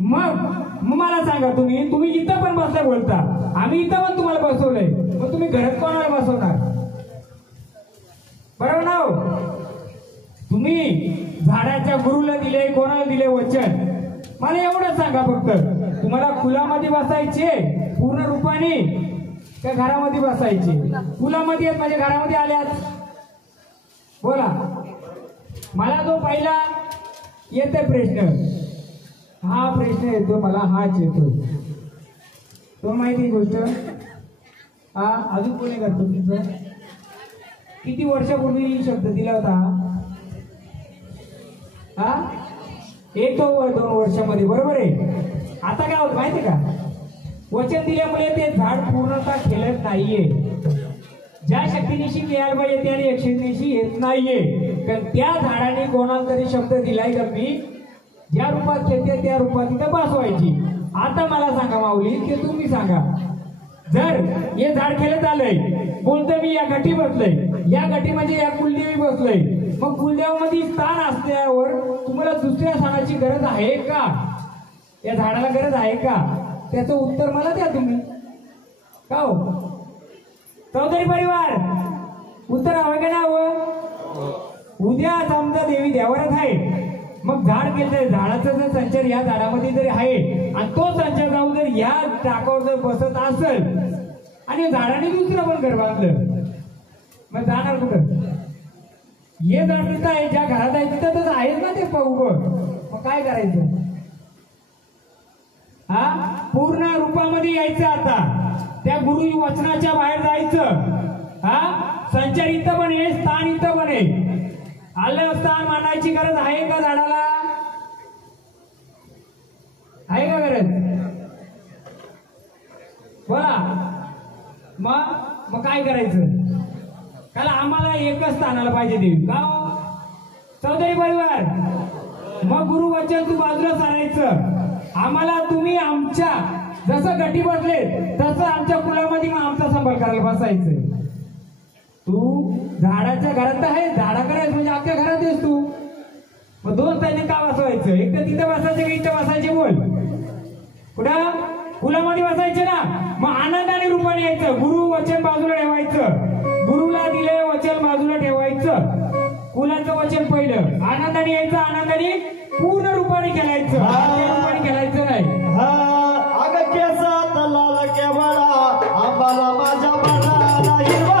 मग मला सांगा, तुम्ही इथं पण बसल्या बोलता, आम्ही इथं पण तुम्हाला बसवलंय, मग तुम्ही घरात कोणाला बसवणार? बरोबर ना? तुम्ही झाडाच्या गुरुला दिले, कोणाला दिले वचन? मला एवढंच सांगा फक्त, तुम्हाला फुलामध्ये बसायचे पूर्ण रूपाने त्या घरामध्ये बसायचे? फुलामध्ये आहेत म्हणजे घरामध्ये आल्यात? बोला. मला जो पहिला येते प्रश्न, हा प्रश्न येतो मला, हाच येतो. तो माहिती गोष्ट हा अजून कोणी करतो तुमचं? किती वर्षापूर्वी शब्द दिला होता हा? येतो 2 वर्षामध्ये, बरोबर आहे. आता काय होत माहितीये का? वचन दिल्यामुळे ते झाड पूर्णतः खेळत नाहीये. ज्या शक्तीनिशी यायला पाहिजे त्या शक्तीनिशी येत नाहीये. कारण त्या झाडाने कोणाला तरी शब्द दिलाय का मी ज्या रूपात खेळते त्या रूपात तिथं बसवायची. आता मला सांगा माऊली, की तुम्ही सांगा, जर हे झाड खेळत आलंय, बोलतं मी या गठी बसलंय, या गठी म्हणजे या कुलदेवी बसलंय, मग कुलदेवामध्ये स्थान असल्यावर तुम्हाला दुसऱ्या स्थानाची गरज आहे का? या झाडाला गरज आहे का? त्याचं उत्तर मला द्या तुम्ही. का हो चौधरी परिवार, उत्तर हवं का ना हवं? उद्या समजा देवी देवारात आहे, मग झाड केलं, झाडाचा जर संचार या झाडामध्ये जरी आहे आणि तो संचार जाऊन जर या टाकावर जर बसत असेल आणि झाडाने दुसरं पण घर बांधलं, मग जाणार कुठं? हे झाड तिथं आहे, ज्या घरात आहे तिथं तर आहेच ना ते उभं. मग काय करायचं? हा पूर्ण रूपामध्ये यायचं. आता त्या गुरु वचनाच्या बाहेर जायचं. हा संचार इथं पण आहे, स्थान इथं पण आहे. आलं स्थान मांडायची गरज आहे का झाडाला? आहे का गरज? बोला. मग काय करायचं? त्याला आम्हाला एकच स्थानाला पाहिजे देवी. का हो चौधरी परिवार? मग गुरु वचन तू बाजूला सारायचं. आम्हाला तुम्ही आमच्या जसं गटी बसले तसं आमच्या कुलामध्ये मग आमचा सांभाळ करायला बसायचं. तू झाडाच्या घरात आहे, झाडाकडे म्हणजे आपल्या घरात आहेस तू. मग 2 ताने का बसवायचं? एक तर तिथं बसायचं की इथं बसायचे? बोल. कुठं? कुलामध्ये बसायचे ना. मग आनंदाने रूपाने यायचं. गुरु वचन बाजूला ठेवायचं. गुरुला दिले वचन बाजूला ठेवायचं. कुलाचं वचन पहिलं. आनंदाने यायचं, आनंदाने पूर्ण रूपाने खेळायचं. रूपाने खेळायचं नाही. अगं केसात लाल केवळा, आंबाला माझ्या मनाला हिरवा.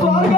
स्वर्ग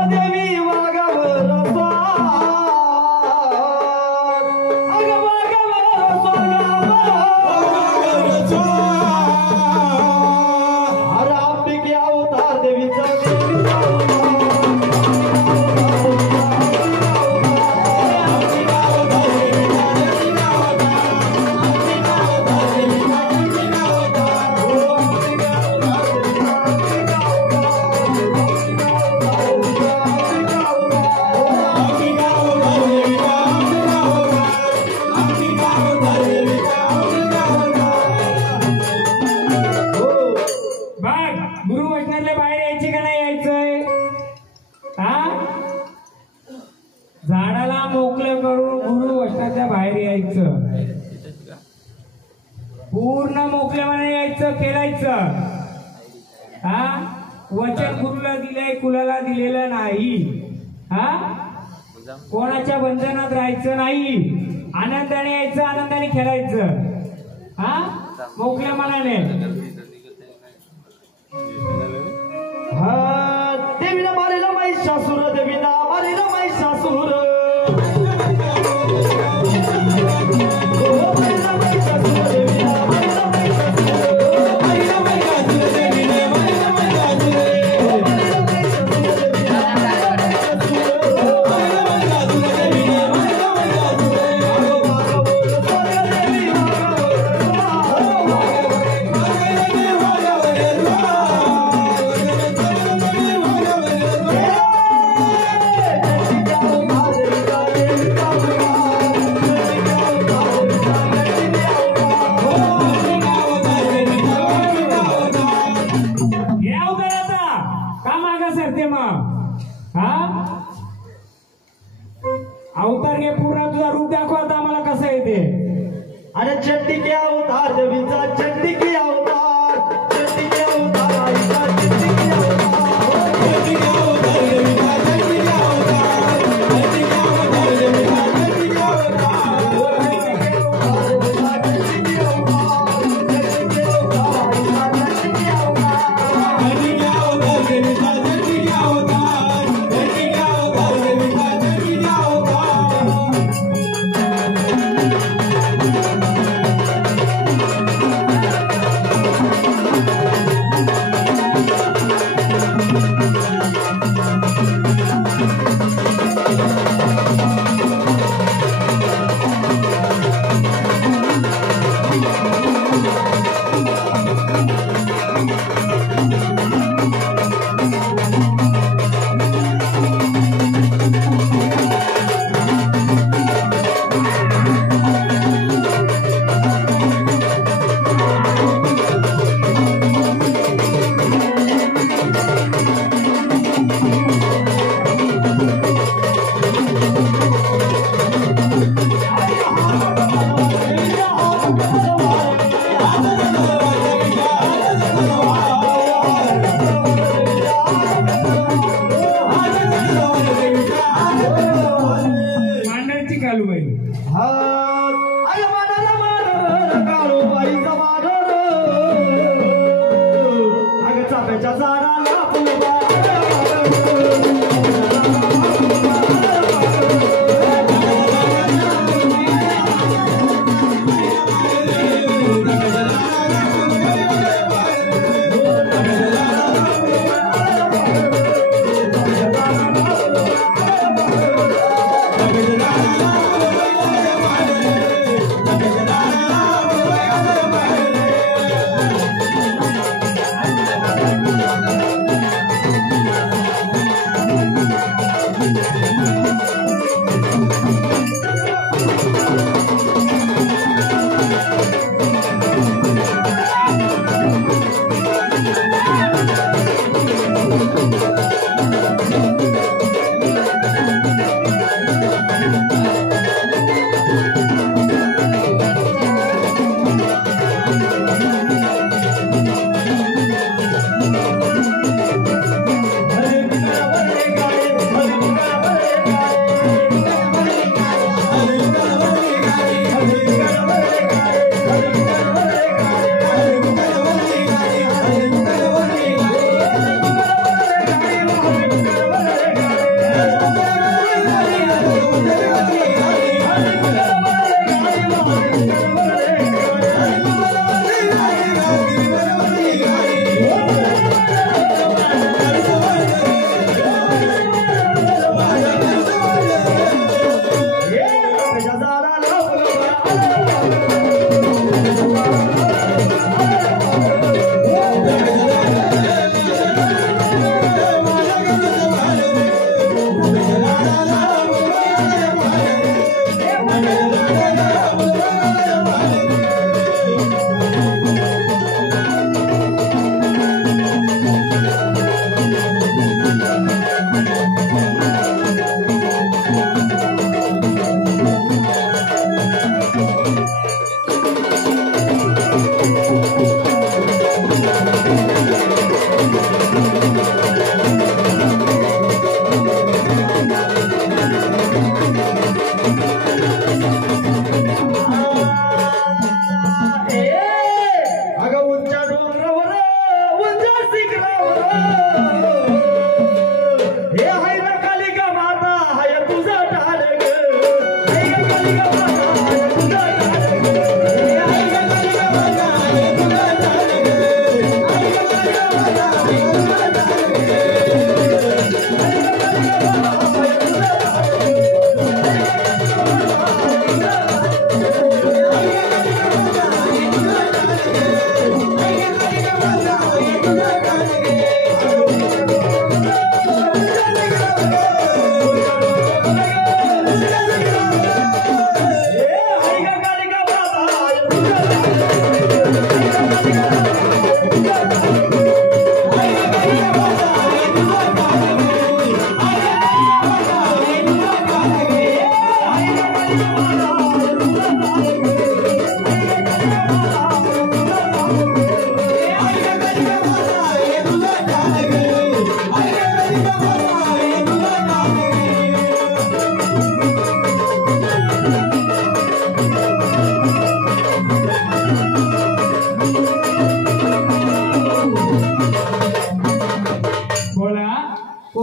करायचं केलायचं. हा वचन गुरुला दिलंय कुलाला दिलेलं नाही. हा कोणाच्या बंधनात राहायचं नाही. आनंदाने यायचं आनंदाने खेळायचं. हा मोकळ्या मनाने. देवीला मारेला महिषासूर देवीला मारेला महिषासूर अवतार घे पूर्ण तुझा रूप दाखव आता आम्हाला कसं येते. अरे चंडी के अवतार देवीचा चंडी के अवतार चंडी के अवतार आईचा चंडी के अवतार चंडी के अवतार देवीचा चंडी के अवतार चंडी के अवतार देवीचा चंडी के अवतार चंडी के अवतार देवीचा चंडी के अवतार चंडी के अवतार आईचा चंडी के अवतार चंडी के अवतार देवीचा चंडी के अवतार चंडी के अवतार देवीचा चंडी के अवतार. मांडळची कालूबाई. अरे मानर मानर काळू बाईचा मानर अगं चाफ्याच्या झाडाला फुलबा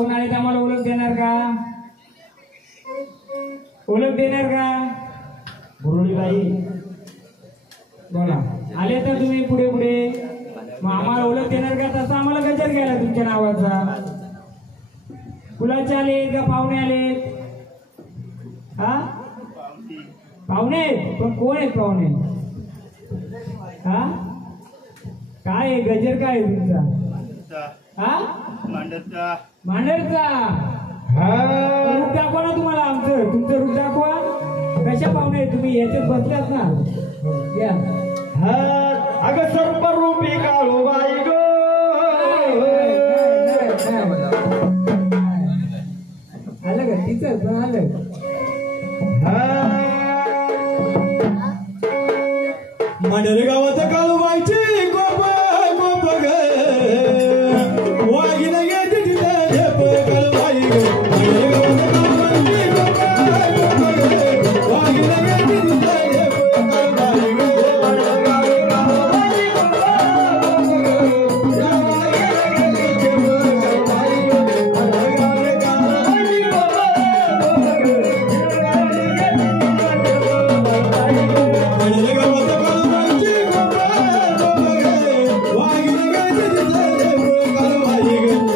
कोण आले ते आम्हाला ओळख देणार का? ओळख देणार का? गुरुळीबाई बोला. आले तर तुम्ही पुढे पुढे मग आम्हाला ओळख देणार का? तसं आम्हाला गजर घ्यायला तुमच्या नावाचा. फुलाचे आलेत का पाहुणे आलेत? हा पाहुणे आहेत. पण कोण आहेत पाहुणे? हा काय आहे गजर काय आहे तुमचा? हा मांडरचा रूप दाखवा ना तुम्हाला आमचं. तुमचं रूप दाखवा. कशा पाहुणे तुम्ही याच्यात बसल्यात ना? या अगं सर्परूपी काळूबाई गो. आलं का तिचं पण आलं. मांडर गावात काळूबाईची गोप गोप ग वागिन येते तिथे झेप काळूबाई ग. मांडर गावात काळूबाईची गोप गोप ग वागिन येते तिथे झेप काळूबाई ग.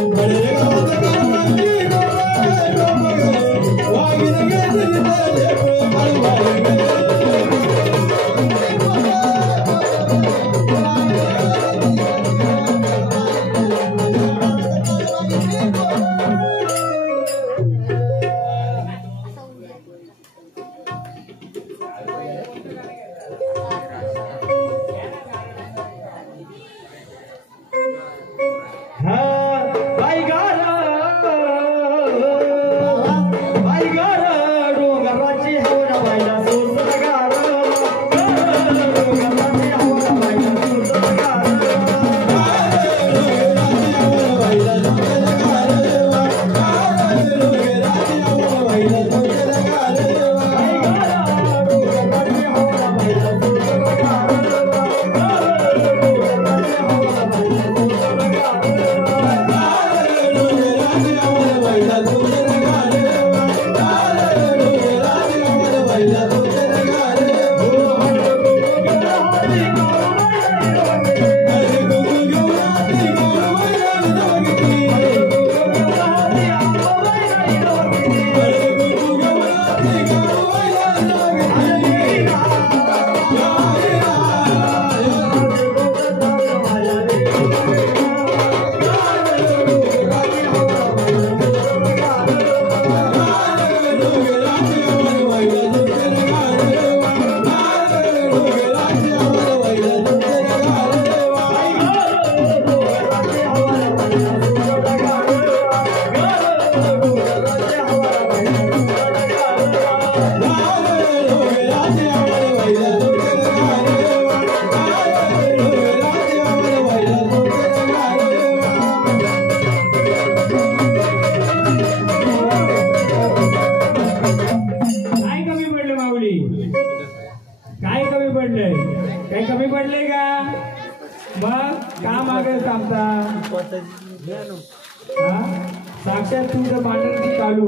साक्षात तुझं मांडरची कालू.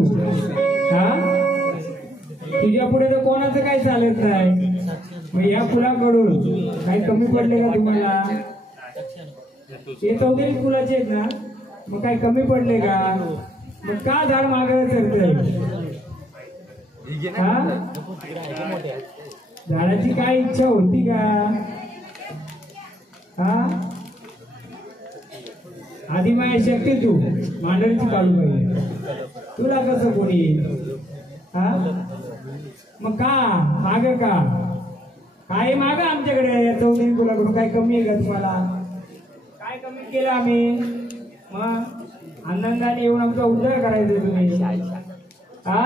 हा तुझ्या पुढे तर कोणाचं काही चालत नाही. मग या फुलाकडून काही कमी पडले का तुम्हाला? हे चौधरी फुलाचे आहेत ना, मग काही कमी पडले का? मग का झाड मागे चढतंय? झाडाची काय इच्छा होती का? हा आधी माया शक्ती तू मांडरची काढू पाहिजे. तुला कसं कोणी? हा मग का माग का काय माग आमच्याकडे? चौधरी फुलाकडून काय कमी आहे का तुम्हाला? काय कमी केलं आम्ही? मग आनंदाने येऊन आमचा उद्धार करायचा तुम्ही. हा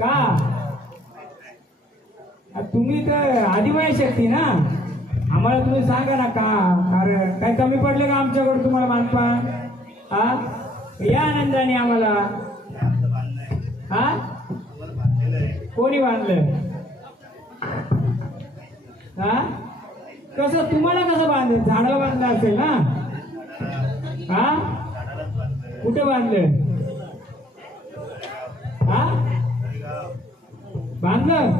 का तुम्ही तर आदिमाय शक्ती ना. आम्हाला तुम्ही सांगा ना का कारण काय कमी पडले का आमच्याकडे तुम्हाला मानपान? हा या आनंदाने आम्हाला. हा कोणी बांधलं? हा कसं तुम्हाला कसं बांधलं? झाडाला बांधलं असेल ना. हा कुठे बांधलं हा बांधलं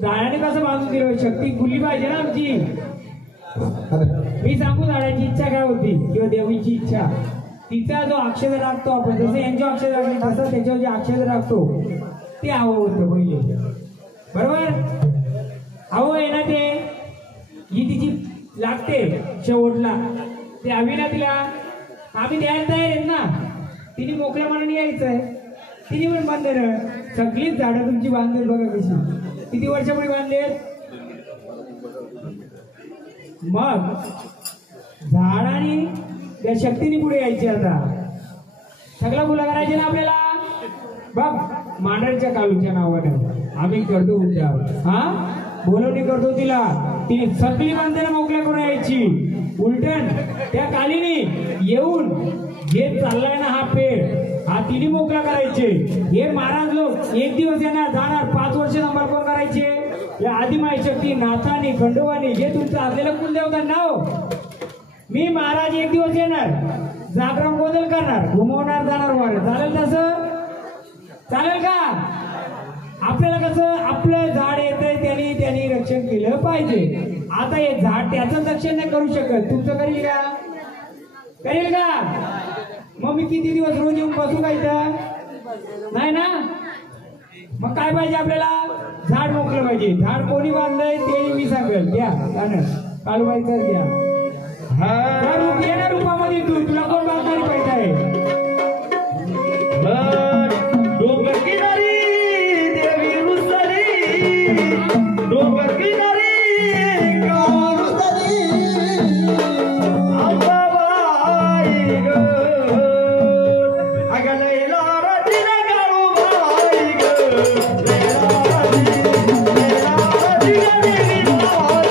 झाडाने कसं बांधून दिलं शक्ती खुली पाहिजे ना आमची मी सांगू झाडाची इच्छा काय होती किंवा देवीची इच्छा तिचा जो अक्षर राखतो आपण जसं यांच्या अक्षर राखले तसं त्याच्यावर जे अक्षर राखतो ते हवं होतं पहिले बरोबर हवं आहे ना ते ही तिची लागते शेवटला ते हवी ना तिला आम्ही द्यायला तयार आहेत ना तिने मोकळ्या मनाने यायचंय तिने पण बांधलेलं सगळीच झाडं तुमची बांधलेत बघा कशी किती वर्षापूर्वी बांधलेत मग झाडाने त्या शक्तीने पुढे यायची आता सगळं मुलं करायचे ना आपल्याला बघ मांडरच्या काळूच्या नावानं आम्ही करतो उद्या हा बोलवणी करतो तिला ती सगळी बांधायला मोकळ्या करून यायची उलटण त्या कालीने येऊन जे चाललाय ना हा पेड हा तिने मोकळा करायचे हे महाराज लोक एक दिवस येणार जाणार 5 वर्ष नंबर कोण करायचे या आदिमाई शक्ती नाथानी खंडोबानी जे तुमचं असलेलं कुलदेवता नाव मी महाराज एक दिवस येणार जागरण गोंधळ करणार घुमवणार जाणार वर चालेल तसं चालेल का आपल्याला कसं आपलं झाड येतंय त्यांनी रक्षण केलं पाहिजे आता हे झाड त्याचं रक्षण नाही करू शकत तुमचं करेल का मग मी किती दिवस रोज येऊन बसू का इथं नाही ना मग काय पाहिजे आपल्याला झाड मोकळं पाहिजे झाड कोणी बांधलंय ते मी सांगेल घ्या कालूबाई तर घ्या रूपामध्ये तुला कोण बांधणारी पाहिजे आहे डोंगर किनारी देवी रुसली डोंगर किनारी अंबाबाई ग अगं लैला राजीला काळूबाई ग लैला राजीला देवी बाई ग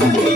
Thank you.